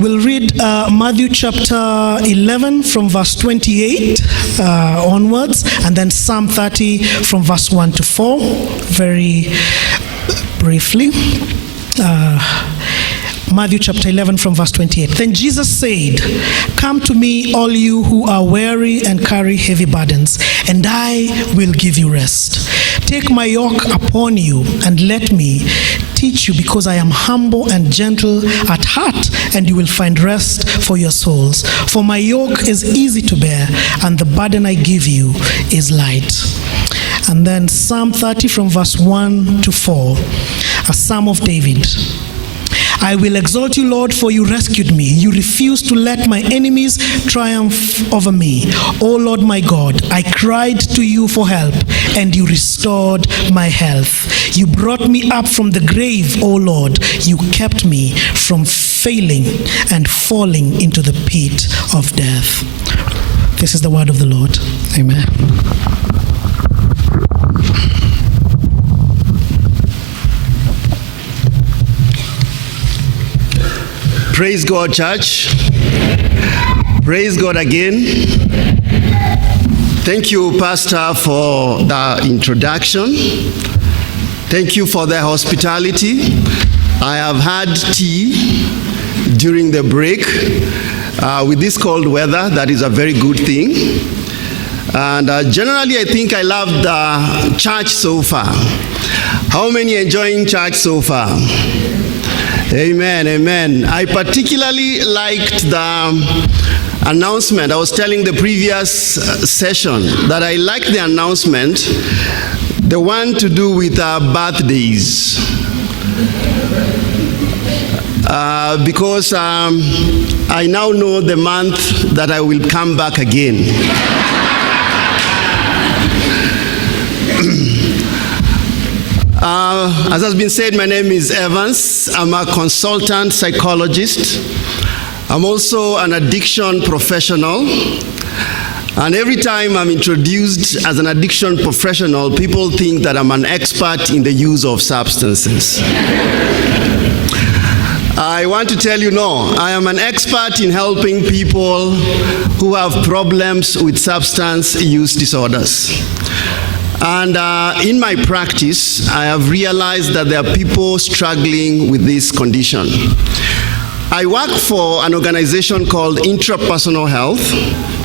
We'll read Matthew chapter 11 from verse 28 onwards, and then Psalm 30 from verse 1 to 4, very briefly. Matthew chapter 11 from verse 28. Then Jesus said, "Come to me, all you who are weary and carry heavy burdens, and I will give you rest. Take my yoke upon you and let me teach you, because I am humble and gentle at heart, and you will find rest for your souls. For my yoke is easy to bear, and the burden I give you is light." And then Psalm 30 from verse 1 to 4, a Psalm of David. "I will exalt you, Lord, for you rescued me. You refused to let my enemies triumph over me. O Lord my God, I cried to you for help, and you restored my health. You brought me up from the grave, O Lord. You kept me from failing and falling into the pit of death." This is the word of the Lord. Amen. Praise God, church. Praise God again. Thank you, Pastor, for the introduction. Thank you for the hospitality. I have had tea during the break. With this cold weather, that is a very good thing. And generally, I think I love the church so far. How many enjoying church so far? Amen, amen. I particularly liked the announcement. I was telling the previous session that I liked the announcement, the one to do with birthdays. Because I now know the month that I will come back again. As has been said, my name is Evans. I'm a consultant psychologist. I'm also an addiction professional. And every time I'm introduced as an addiction professional, people think that I'm an expert in the use of substances. I want to tell you, no, I am an expert in helping people who have problems with substance use disorders. And in my practice, I have realized that there are people struggling with this condition. I work for an organization called Intrapersonal Health,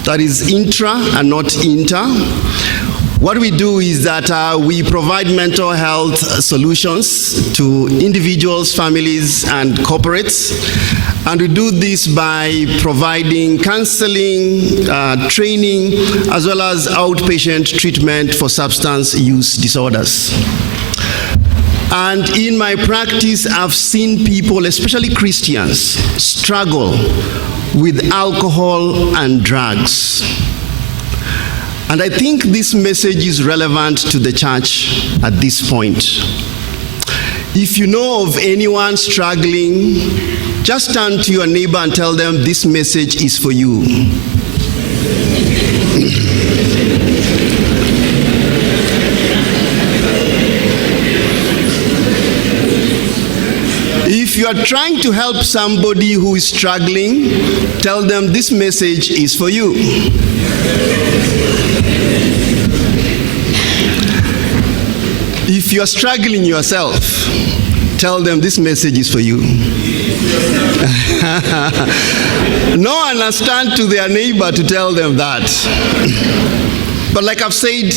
that is intra and not inter. What we do is that we provide mental health solutions to individuals, families, and corporates. And we do this by providing counseling, training, as well as outpatient treatment for substance use disorders. And in my practice, I've seen people, especially Christians, struggle with alcohol and drugs. And I think this message is relevant to the church at this point. If you know of anyone struggling, just turn to your neighbor and tell them this message is for you. If you are trying to help somebody who is struggling, tell them this message is for you. If you are struggling yourself, tell them this message is for you. No one stand to their neighbor to tell them that. But like I've said,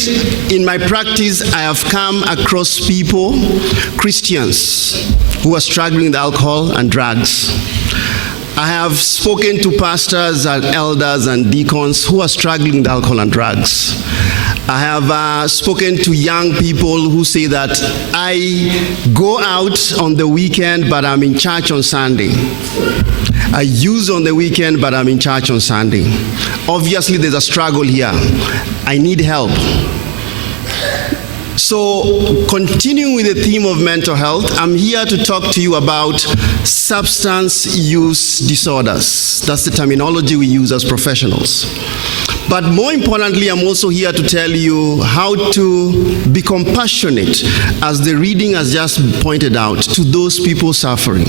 in my practice, I have come across people, Christians, who are struggling with alcohol and drugs. I have spoken to pastors and elders and deacons who are struggling with alcohol and drugs. I have spoken to young people who say that I go out on the weekend, but I'm in church on Sunday. I use on the weekend, but I'm in church on Sunday. Obviously, there's a struggle here. I need help. So, continuing with the theme of mental health, I'm here to talk to you about substance use disorders. That's the terminology we use as professionals. But more importantly, I'm also here to tell you how to be compassionate, as the reading has just pointed out, to those people suffering.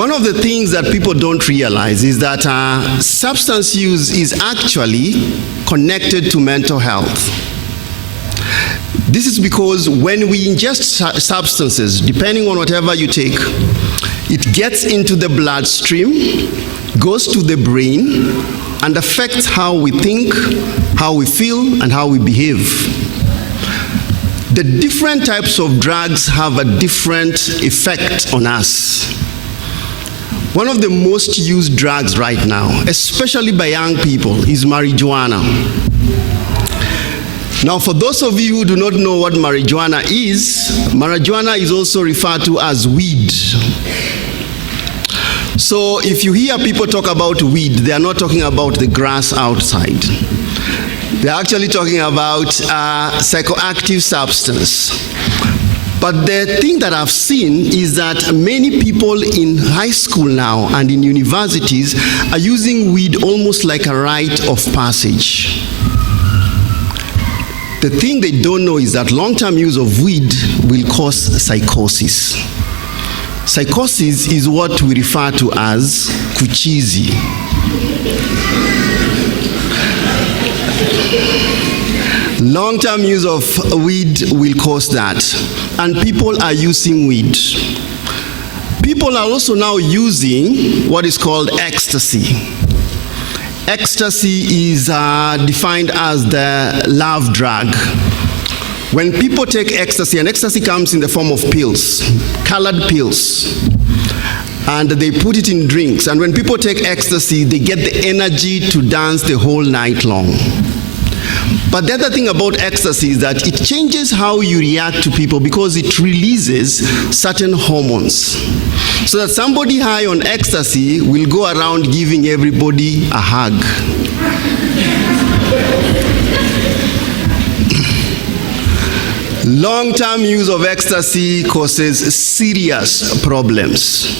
One of the things that people don't realize is that substance use is actually connected to mental health. This is because when we ingest substances, depending on whatever you take, it gets into the bloodstream, goes to the brain, and affects how we think, how we feel, and how we behave. The different types of drugs have a different effect on us. One of the most used drugs right now, especially by young people, is marijuana. Now, for those of you who do not know what marijuana is also referred to as weed. So if you hear people talk about weed, they are not talking about the grass outside. They're actually talking about psychoactive substance. But the thing that I've seen is that many people in high school now and in universities are using weed almost like a rite of passage. The thing they don't know is that long-term use of weed will cause psychosis. Psychosis is what we refer to as kuchizi. Long-term use of weed will cause that, and people are using weed. People are also now using what is called ecstasy. Ecstasy is defined as the love drug. When people take ecstasy, and ecstasy comes in the form of pills, colored pills, and they put it in drinks. And when people take ecstasy, they get the energy to dance the whole night long. But the other thing about ecstasy is that it changes how you react to people because it releases certain hormones. So that somebody high on ecstasy will go around giving everybody a hug. Long-term use of ecstasy causes serious problems.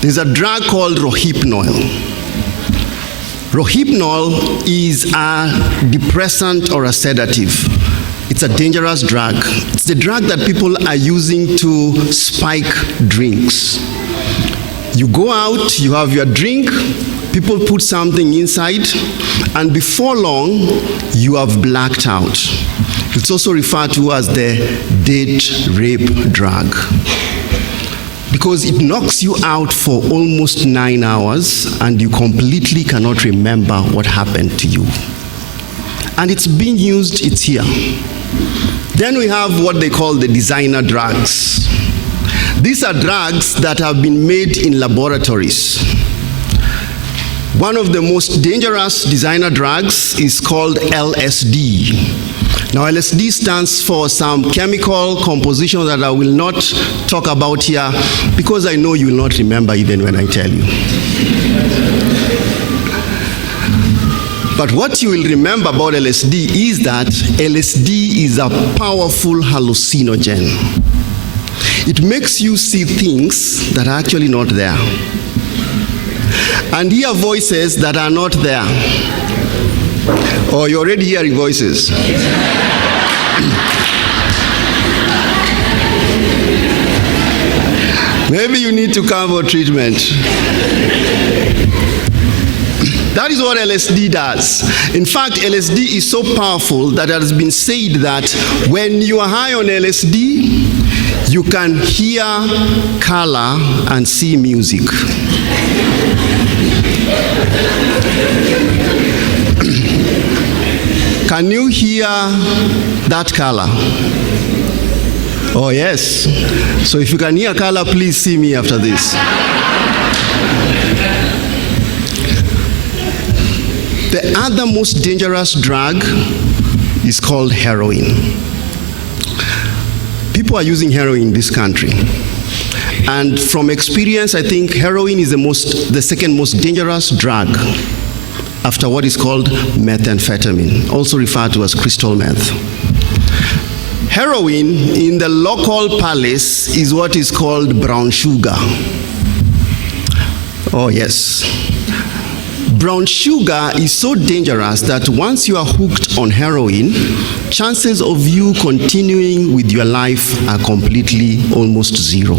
There's a drug called Rohypnol. Rohypnol is a depressant or a sedative. It's a dangerous drug. It's the drug that people are using to spike drinks. You go out, you have your drink, people put something inside, and before long, you have blacked out. It's also referred to as the date rape drug, because it knocks you out for almost 9 hours and you completely cannot remember what happened to you. And it's being used, it's here. Then we have what they call the designer drugs. These are drugs that have been made in laboratories. One of the most dangerous designer drugs is called LSD. Now, LSD stands for some chemical composition that I will not talk about here because I know you will not remember even when I tell you. But what you will remember about LSD is that LSD is a powerful hallucinogen. It makes you see things that are actually not there, and hear voices that are not there. Oh, you're already hearing voices. Maybe you need to come for treatment. That is what LSD does. In fact, LSD is so powerful that it has been said that when you are high on LSD, you can hear color and see music. Can you hear that color? Oh, yes. So if you can hear color, please see me after this. The other most dangerous drug is called heroin. People are using heroin in this country. And from experience, I think heroin is the second most dangerous drug after what is called methamphetamine, also referred to as crystal meth. Heroin in the local palace is what is called brown sugar. Oh, yes. Brown sugar is so dangerous that once you are hooked on heroin, chances of you continuing with your life are completely almost zero.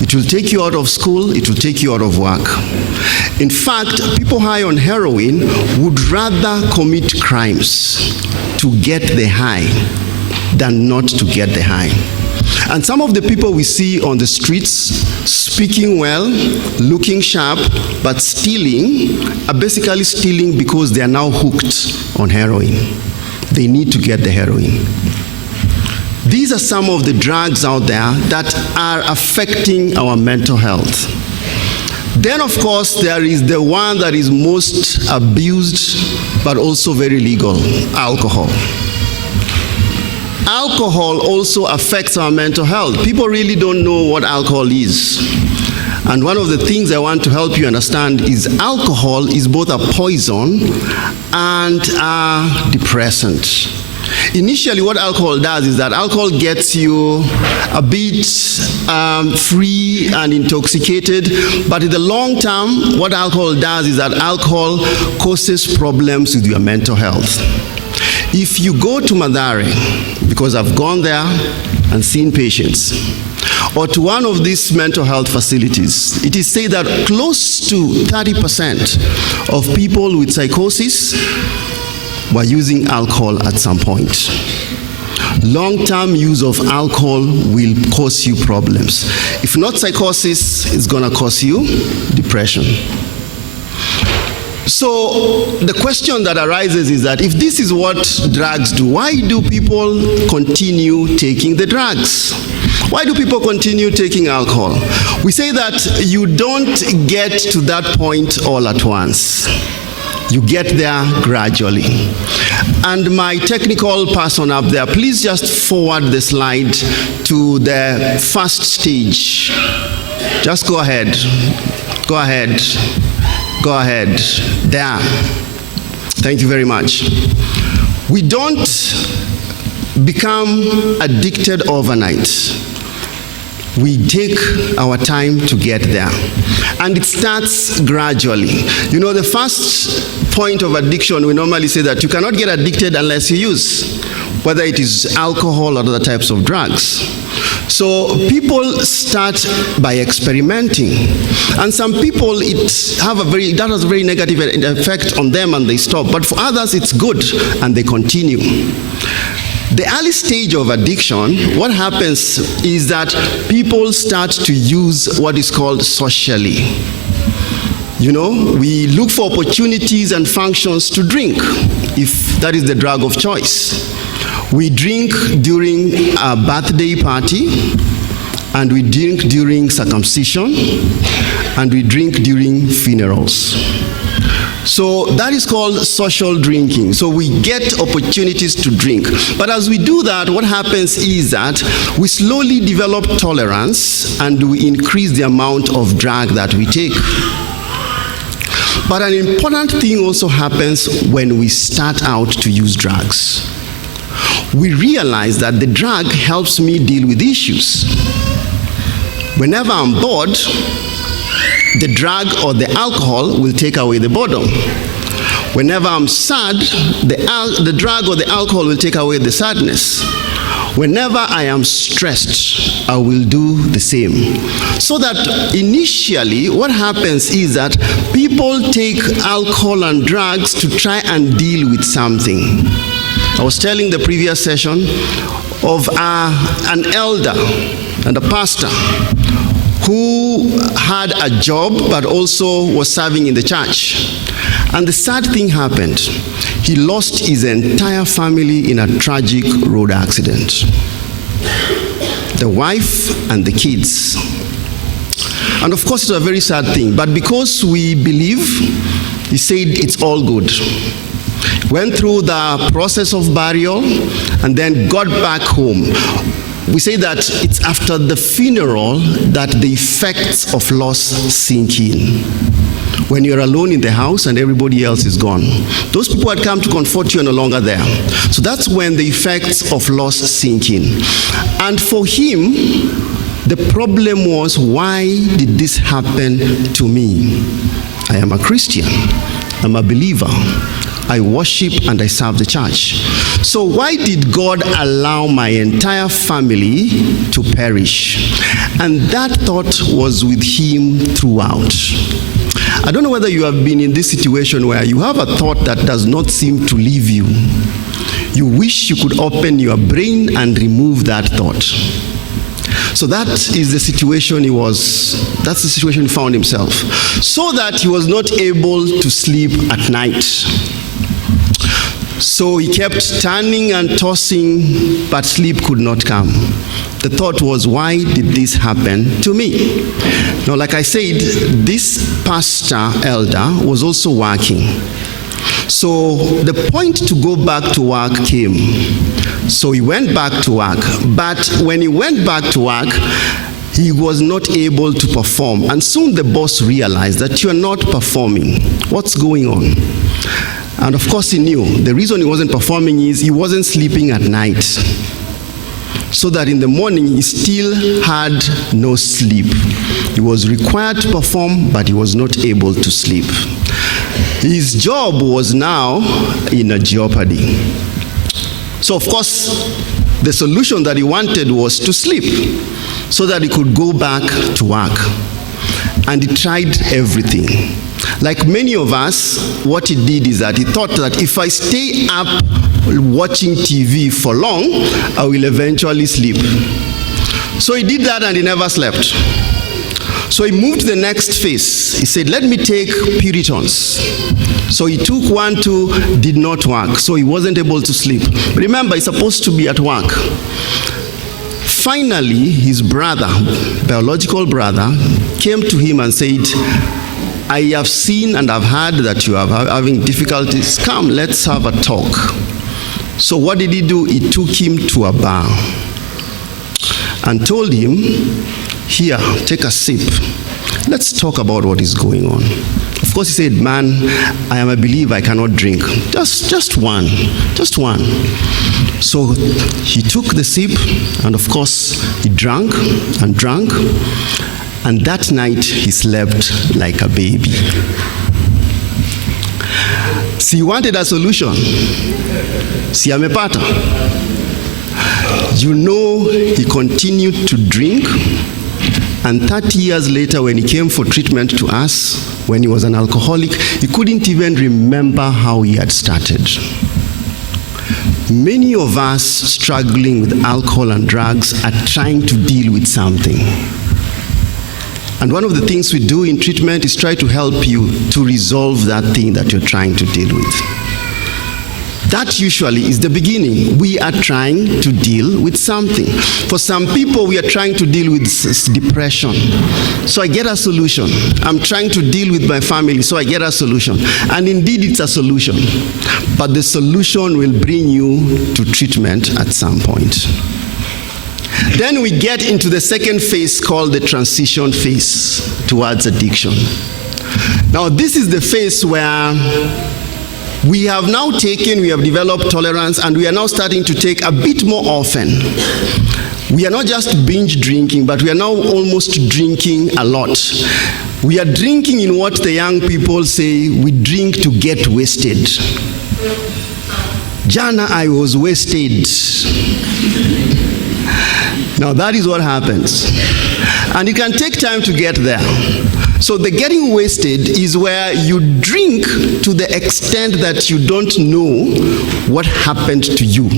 It will take you out of school, it will take you out of work. In fact, people high on heroin would rather commit crimes to get the high than not to get the high. And some of the people we see on the streets speaking well, looking sharp, but stealing are basically stealing because they are now hooked on heroin. They need to get the heroin. These are some of the drugs out there that are affecting our mental health. Then, of course, there is the one that is most abused, but also very legal: alcohol. Alcohol also affects our mental health. People really don't know what alcohol is. And one of the things I want to help you understand is alcohol is both a poison and a depressant. Initially, what alcohol does is that alcohol gets you a bit free and intoxicated, but in the long term, what alcohol does is that alcohol causes problems with your mental health. If you go to Mathare, because I've gone there and seen patients, or to one of these mental health facilities, it is said that close to 30% of people with psychosis were using alcohol at some point. Long-term use of alcohol will cause you problems. If not psychosis, it's going to cause you depression. So the question that arises is that if this is what drugs do, why do people continue taking the drugs? Why do people continue taking alcohol? We say that you don't get to that point all at once. You get there gradually. And my technical person up there, please just forward the slide to the first stage. Just go ahead. Go ahead. Go ahead. There. Thank you very much. We don't become addicted overnight. We take our time to get there. And it starts gradually. You know, the first point of addiction, we normally say that you cannot get addicted unless you use, whether it is alcohol or other types of drugs. So people start by experimenting. And some people, that has a very negative effect on them and they stop. But for others, it's good and they continue. The early stage of addiction, what happens is that people start to use what is called socially. You know, we look for opportunities and functions to drink, if that is the drug of choice. We drink during a birthday party, and we drink during circumcision, and we drink during funerals. So that is called social drinking. So we get opportunities to drink. But as we do that, what happens is that we slowly develop tolerance and we increase the amount of drug that we take. But an important thing also happens when we start out to use drugs. We realize that the drug helps me deal with issues. Whenever I'm bored, the drug or the alcohol will take away the boredom. Whenever I'm sad, the drug or the alcohol will take away the sadness. Whenever I am stressed, I will do the same. So that initially, what happens is that people take alcohol and drugs to try and deal with something. I was telling the previous session of an elder and a pastor who had a job but also was serving in the church. And the sad thing happened. He lost his entire family in a tragic road accident. The wife and the kids. And of course, it's a very sad thing. But because we believe, he said it's all good. Went through the process of burial and then got back home. We say that it's after the funeral that the effects of loss sink in. When you're alone in the house and everybody else is gone. Those people had come to comfort you are no longer there. So that's when the effects of loss sink in. And for him, the problem was, why did this happen to me? I am a Christian. I'm a believer. I worship, and I serve the church. So why did God allow my entire family to perish? And that thought was with him throughout. I don't know whether you have been in this situation where you have a thought that does not seem to leave you. You wish you could open your brain and remove that thought. So that is the situation that's the situation he found himself. So that he was not able to sleep at night. So he kept turning and tossing, but sleep could not come. The thought was, why did this happen to me? Now, like I said, this pastor elder was also working. So the point to go back to work came. So he went back to work. But when he went back to work, he was not able to perform. And soon the boss realized that you are not performing. What's going on? And of course he knew. The reason he wasn't performing is he wasn't sleeping at night. So that in the morning he still had no sleep. He was required to perform, but he was not able to sleep. His job was now in a jeopardy. So of course, the solution that he wanted was to sleep so that he could go back to work. And he tried everything. Like many of us, what he did is that he thought that if I stay up watching TV for long, I will eventually sleep. So he did that and he never slept. So he moved to the next phase. He said, let me take Puritans. So he took 1, 2, did not work. So he wasn't able to sleep. But remember, he's supposed to be at work. Finally, his brother, biological brother, came to him and said, I have seen and I've heard that you are having difficulties. Come, let's have a talk. So what did he do? He took him to a bar and told him, here, take a sip. Let's talk about what is going on. Of course, he said, man, I am a believer, I cannot drink. Just one. So he took the sip, and of course, he drank and drank. And that night, he slept like a baby. See, he wanted a solution. Si amepata. You know, he continued to drink. And 30 years later, when he came for treatment to us, when he was an alcoholic, he couldn't even remember how he had started. Many of us struggling with alcohol and drugs are trying to deal with something. And one of the things we do in treatment is try to help you to resolve that thing that you're trying to deal with. That usually is the beginning. We are trying to deal with something. For some people, we are trying to deal with depression. So I get a solution. I'm trying to deal with my family, so I get a solution. And indeed, it's a solution. But the solution will bring you to treatment at some point. Then we get into the second phase called the transition phase towards addiction. Now, this is the phase where we have developed tolerance, and we are now starting to take a bit more often. We are not just binge drinking, but we are now almost drinking a lot. We are drinking in what the young people say, we drink to get wasted. Jana, I was wasted. Now that is what happens. And it can take time to get there. So the getting wasted is where you drink to the extent that you don't know what happened to you.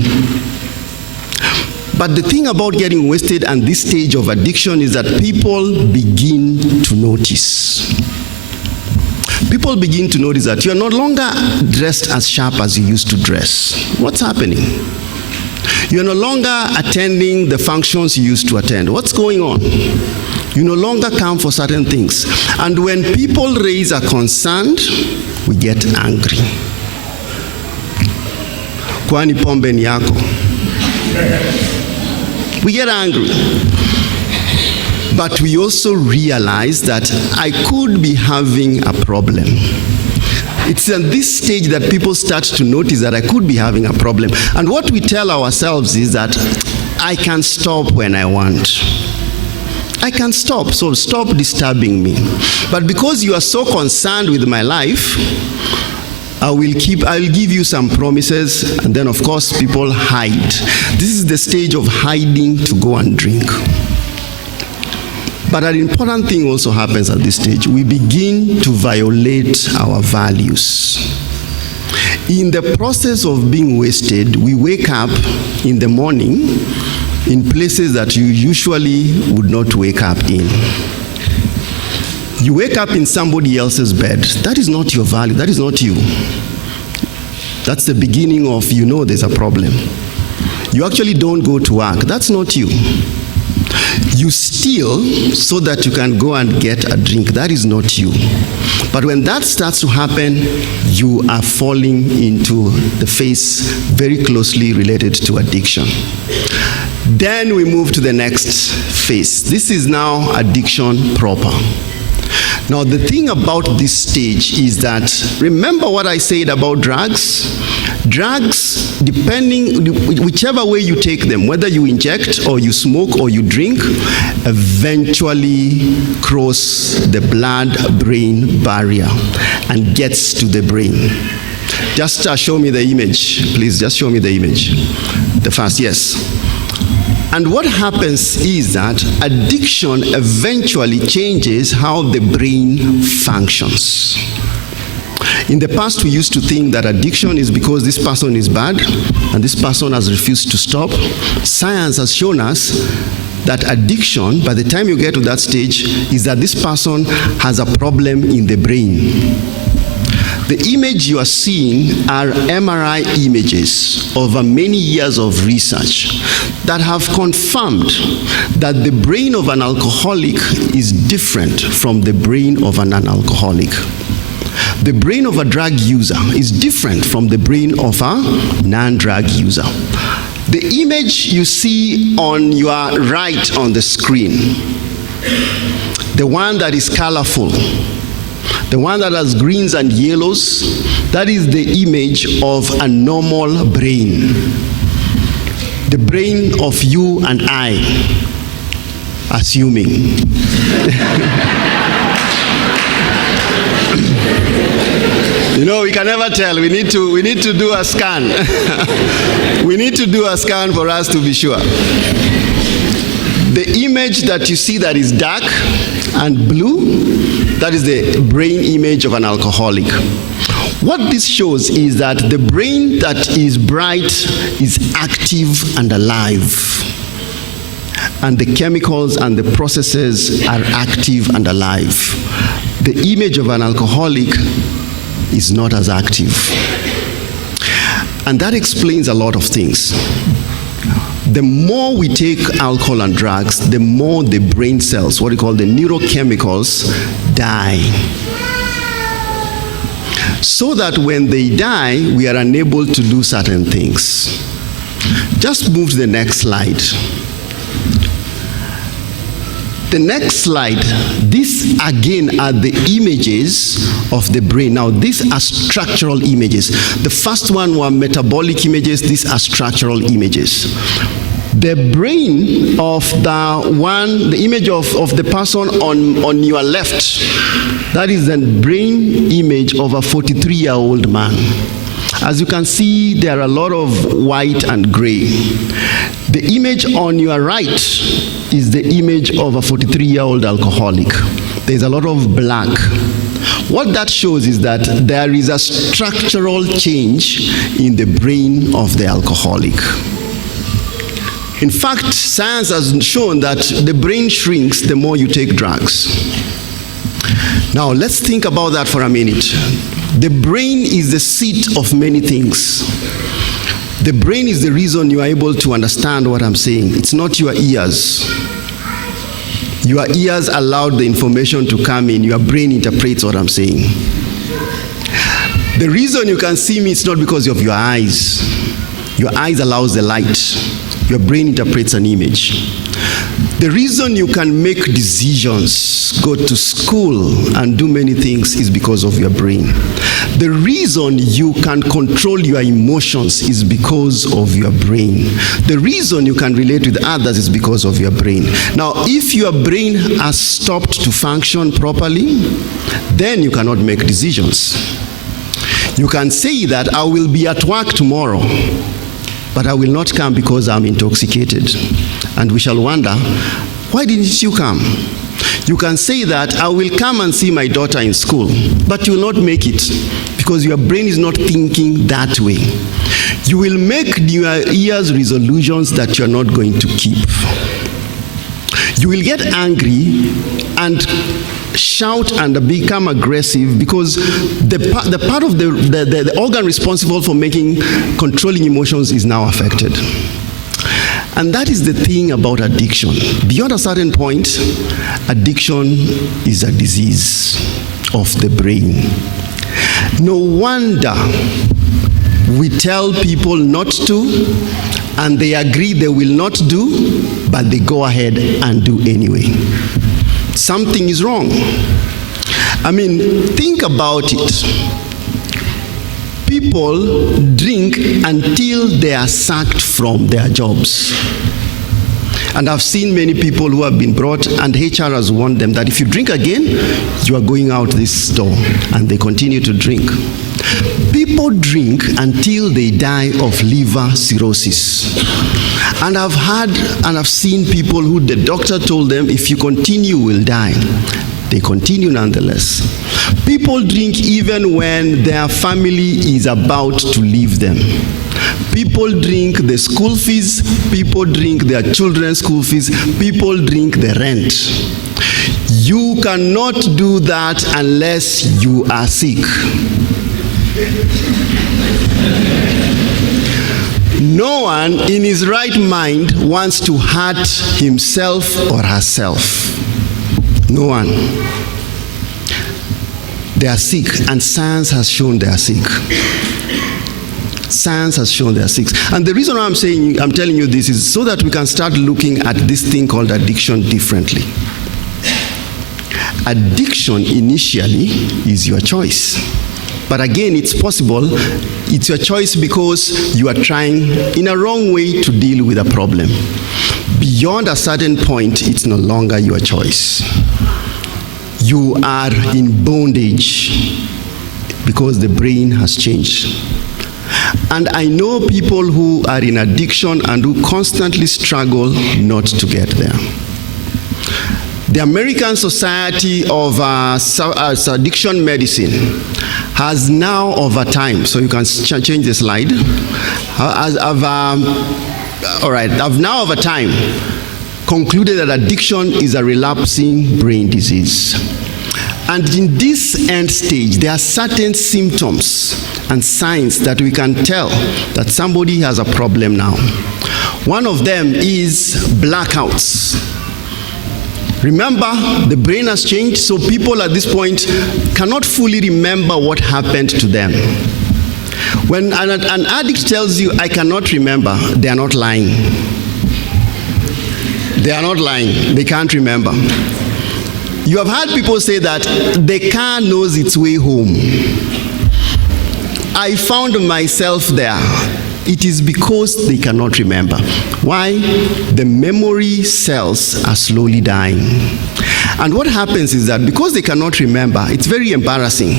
But the thing about getting wasted and this stage of addiction is that people begin to notice. People begin to notice that you're no longer dressed as sharp as you used to dress. What's happening? You're no longer attending the functions you used to attend. What's going on? You no longer come for certain things. And when people raise a concern, we get angry. Kwani pombe ni yako? We get angry. But we also realize that I could be having a problem. It's at this stage that people start to notice that I could be having a problem. And what we tell ourselves is that I can stop when I want. I can stop, so stop disturbing me. But because you are so concerned with my life, I'll give you some promises, and then of course people hide. This is the stage of hiding to go and drink. But an important thing also happens at this stage. We begin to violate our values. In the process of being wasted, we wake up in the morning in places that you usually would not wake up in. You wake up in somebody else's bed. That is not your value. That is not you. That's the beginning of, there's a problem. You actually don't go to work. That's not you. You steal so that you can go and get a drink. That is not you. But when that starts to happen, you are falling into the phase very closely related to addiction. Then we move to the next phase. This is now addiction proper. Now, the thing about this stage is that, remember what I said about drugs? Drugs, whichever way you take them, whether you inject or you smoke or you drink, eventually cross the blood-brain barrier and gets to the brain. Just show me the image, please. Just show me the image. The first, yes. And what happens is that addiction eventually changes how the brain functions. In the past, we used to think that addiction is because this person is bad and this person has refused to stop. Science has shown us that addiction, by the time you get to that stage, is that this person has a problem in the brain. The image you are seeing are MRI images over many years of research that have confirmed that the brain of an alcoholic is different from the brain of a non-alcoholic. The brain of a drug user is different from the brain of a non-drug user. The image you see on your right on the screen, the one that is colorful, the one that has greens and yellows, that is the image of a normal brain. The brain of you and I, assuming. We can never tell. We need to do a scan. We need to do a scan for us to be sure. The image that you see that is dark and blue, that is the brain image of an alcoholic. What this shows is that the brain that is bright is active and alive. And the chemicals and the processes are active and alive. The image of an alcoholic is not as active. And that explains a lot of things. The more we take alcohol and drugs, the more the brain cells, what we call the neurochemicals, die. So that when they die, we are unable to do certain things. Just move to the next slide. The next slide, these again are the images of the brain. Now, these are structural images. The first one were metabolic images, these are structural images. The brain of the image of the person on your left, that is the brain image of a 43-year-old man. As you can see, there are a lot of white and gray. The image on your right is the image of a 43-year-old alcoholic. There's a lot of black. What that shows is that there is a structural change in the brain of the alcoholic. In fact, science has shown that the brain shrinks the more you take drugs. Now, let's think about that for a minute. The brain is the seat of many things. The brain is the reason you are able to understand what I'm saying. It's not your ears. Your ears allowed the information to come in. Your brain interprets what I'm saying. The reason you can see me is not because of your eyes. Your eyes allows the light. Your brain interprets an image. The reason you can make decisions, go to school and do many things is because of your brain. The reason you can control your emotions is because of your brain. The reason you can relate with others is because of your brain. Now, if your brain has stopped to function properly, then you cannot make decisions. You can say that I will be at work tomorrow, but I will not come because I'm intoxicated. And we shall wonder, why didn't you come? You can say that I will come and see my daughter in school, but you will not make it because your brain is not thinking that way. You will make New Year's resolutions that you're not going to keep. You will get angry and shout and become aggressive because the part of the organ responsible for controlling emotions is now affected. And that is the thing about addiction. Beyond a certain point, addiction is a disease of the brain. No wonder we tell people not to, and they agree they will not do, but they go ahead and do anyway. Something is wrong. I mean, think about it. People drink until they are sacked from their jobs. And I've seen many people who have been brought, and HR has warned them that if you drink again, you are going out this door, and they continue to drink. People drink until they die of liver cirrhosis. And I've seen people who the doctor told them, if you continue, you will die. They continue nonetheless. People drink even when their family is about to leave them. People drink the school fees, people drink their children's school fees, people drink the rent. You cannot do that unless you are sick. No one in his right mind wants to hurt himself or herself. No one. They are sick, and science has shown they are sick. Science has shown they are sick. And the reason why I'm telling you this is so that we can start looking at this thing called addiction differently. Addiction initially is your choice. But again, it's possible it's your choice because you are trying in a wrong way to deal with a problem. Beyond a certain point, it's no longer your choice. You are in bondage because the brain has changed. And I know people who are in addiction and who constantly struggle not to get there. The American Society of Addiction Medicine has now over time, so you can change the slide, I've now over time concluded that addiction is a relapsing brain disease. And in this end stage, there are certain symptoms and signs that we can tell that somebody has a problem now. One of them is blackouts. Remember, the brain has changed, so people at this point cannot fully remember what happened to them. When an addict tells you, I cannot remember, they are not lying. They are not lying. They can't remember. You have heard people say that the car knows its way home. I found myself there. It is because they cannot remember. Why? The memory cells are slowly dying. And what happens is that because they cannot remember, it's very embarrassing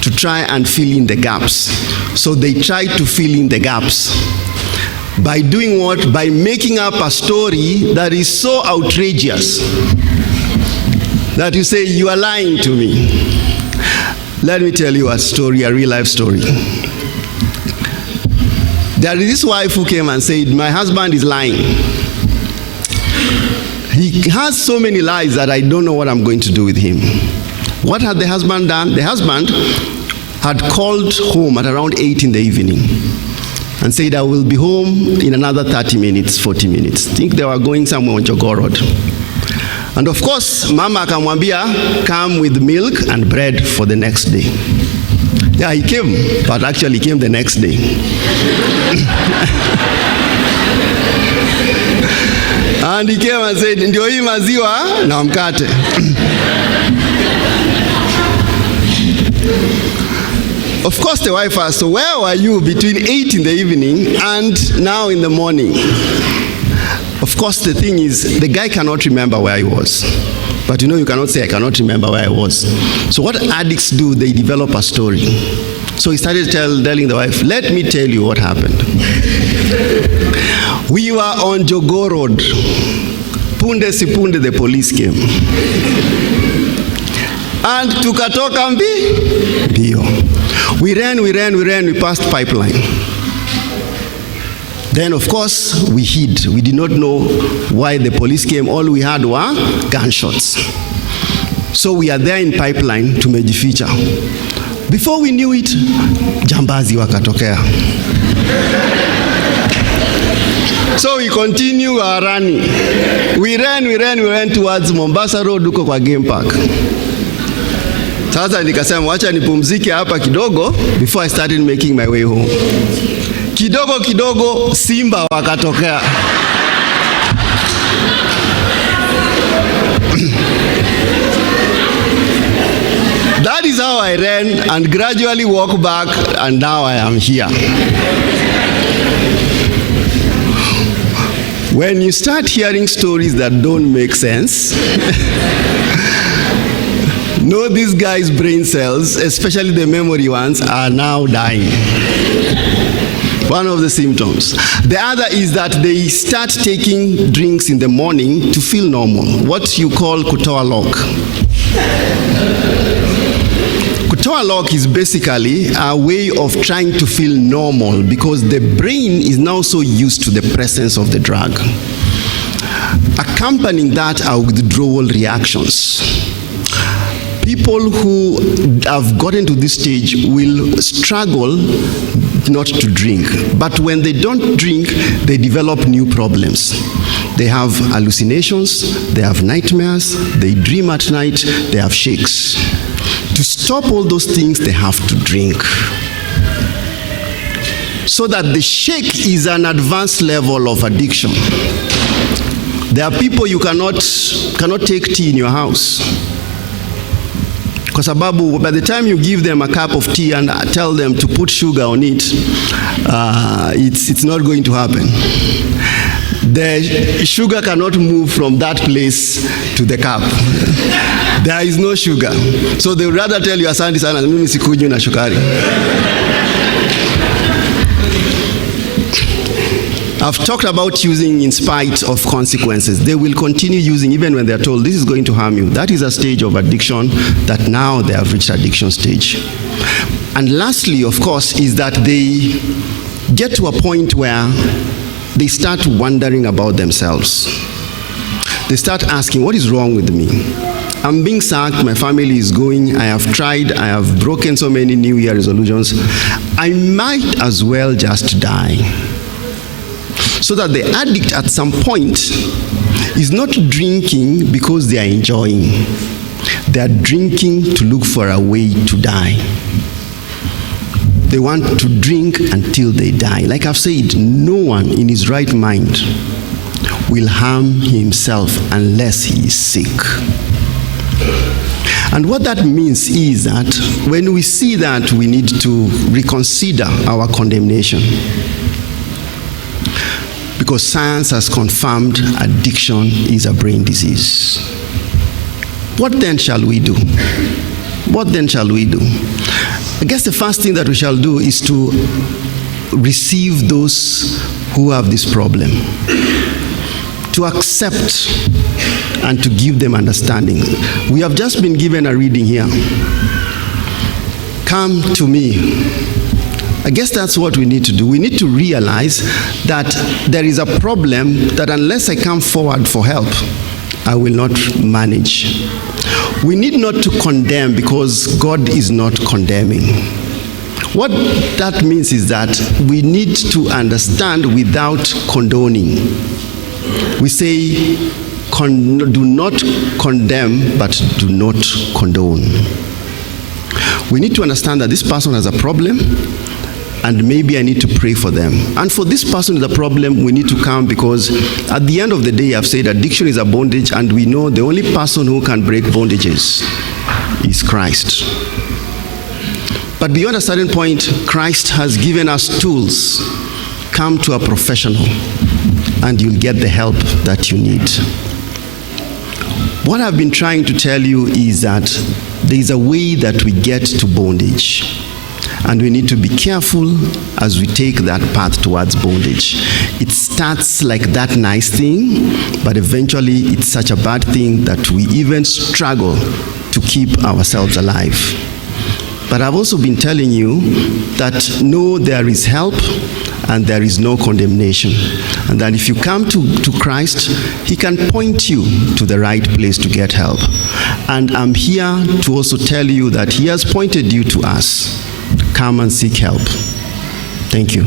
to try and fill in the gaps. So they try to fill in the gaps. By doing what? By making up a story that is so outrageous that you say, you are lying to me. Let me tell you a story, a real life story. There is this wife who came and said, my husband is lying. He has so many lies that I don't know what I'm going to do with him. What had the husband done? The husband had called home at around 8 in the evening and said, I will be home in another 30 minutes, 40 minutes. I think they were going somewhere on Jogoo Road. And of course, Mama akamwambia, come with milk and bread for the next day. Yeah, he came, but actually came the next day. And he came and said, ndio hii maziwa na mkate. Of course, the wife asked, so where were you between 8 in the evening and now in the morning? Of course, the thing is, the guy cannot remember where he was. But you know, you cannot say, I cannot remember where I was. So what addicts do, they develop a story. So he started telling the wife, let me tell you what happened. We were on Jogoo Road. Punde si punde, the police came. And tukatoka mbio. We ran, we passed pipeline. Then, of course, we hid. We did not know why the police came. All we had were gunshots. So we are there in pipeline, tumejificha. Before we knew it, jambazi wakatokea. So we continue our running. We ran towards Mombasa Road, huko kwa Game Park. Sasa nikasema wacha nipumzike hapa kidogo before I started making my way home. Kidogo simba wakatokea. That is how I ran and gradually walked back, and now I am here. When you start hearing stories that don't make sense, know these guys' brain cells, especially the memory ones, are now dying. One of the symptoms. The other is that they start taking drinks in the morning to feel normal, what you call kutoa lock. Kutoa lock is basically a way of trying to feel normal because the brain is now so used to the presence of the drug. Accompanying that are withdrawal reactions. People who have gotten to this stage will struggle not to drink. But when they don't drink, they develop new problems. They have hallucinations, they have nightmares, they dream at night, they have shakes. To stop all those things, they have to drink. So that the shake is an advanced level of addiction. There are people you cannot take tea in your house. Kwa sababu by the time you give them a cup of tea and tell them to put sugar on it, it's not going to happen. The sugar cannot move from that place to the cup. There is no sugar. So they would rather tell you, asante sana, mimi sikunywi na sukari. I've talked about using in spite of consequences. They will continue using even when they're told this is going to harm you. That is a stage of addiction that now they have reached addiction stage. And lastly, of course, is that they get to a point where they start wondering about themselves. They start asking, what is wrong with me? I'm being sacked, my family is going, I have tried, I have broken so many New Year resolutions. I might as well just die. So that the addict at some point is not drinking because they are enjoying. They are drinking to look for a way to die. They want to drink until they die. Like I've said, no one in his right mind will harm himself unless he is sick. And what that means is that when we see that, we need to reconsider our condemnation. Because science has confirmed addiction is a brain disease. What then shall we do? What then shall we do? I guess the first thing that we shall do is to receive those who have this problem, to accept and to give them understanding. We have just been given a reading here. Come to me. I guess that's what we need to do. We need to realize that there is a problem that unless I come forward for help, I will not manage. We need not to condemn because God is not condemning. What that means is that we need to understand without condoning. We say, do not condemn, but do not condone. We need to understand that this person has a problem, and maybe I need to pray for them. And for this person with a problem, we need to come because at the end of the day, I've said addiction is a bondage, and we know the only person who can break bondages is Christ. But beyond a certain point, Christ has given us tools. Come to a professional, and you'll get the help that you need. What I've been trying to tell you is that there is a way that we get to bondage. And we need to be careful as we take that path towards bondage. It starts like that nice thing, but eventually it's such a bad thing that we even struggle to keep ourselves alive. But I've also been telling you that no, there is help and there is no condemnation. And that if you come to Christ, he can point you to the right place to get help. And I'm here to also tell you that he has pointed you to us. Come and seek help. Thank you.